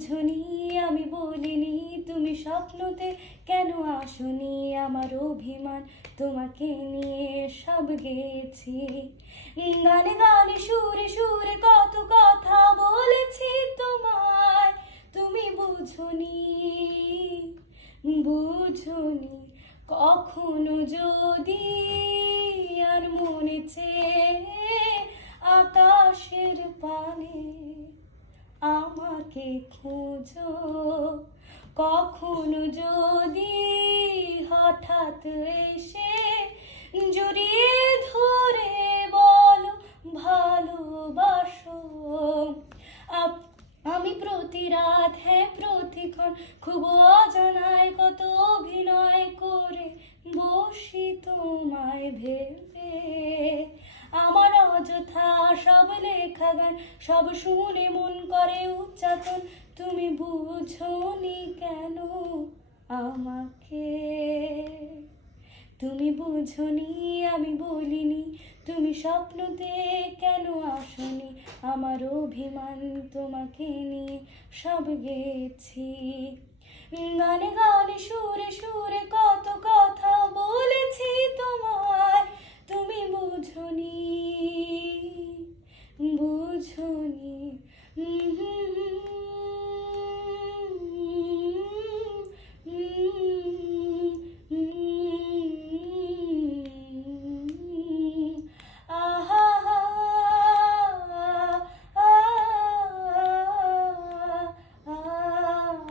বুঝনি আমি বলিনি, তুমি স্বপ্নতে কেন আসনি, আমার অভিমান তোমাকে নিয়ে সব গেছি। গানে গানে সুরে সুরে কত কথা বলেছি তোমায়, তুমি বুঝনি বুঝনি। কখনো যদি আর মনে চেয়ে আকাশের পানে আমাকে খোঁজো, কখনো যদি হঠাৎ এসে জড়িয়ে ধরে বলো ভালোবাসো। আমি প্রতি রাত, হ্যাঁ প্রতিক্ষণ, খুব অজানায় কত অভিনয় করে বসি তোমায় ভেবে। আমার অযথা সব লেখা গান, সব শুনে মন করে উচ্চাটন, তুমি বুঝোনি কেন আমাকে। তুমি বুঝনি আমি বলিনি, তুমি স্বপ্নতে কেন আসনি, আমার অভিমান তোমাকে নিয়ে সব গেছি। গানে গানে সুরে সুরে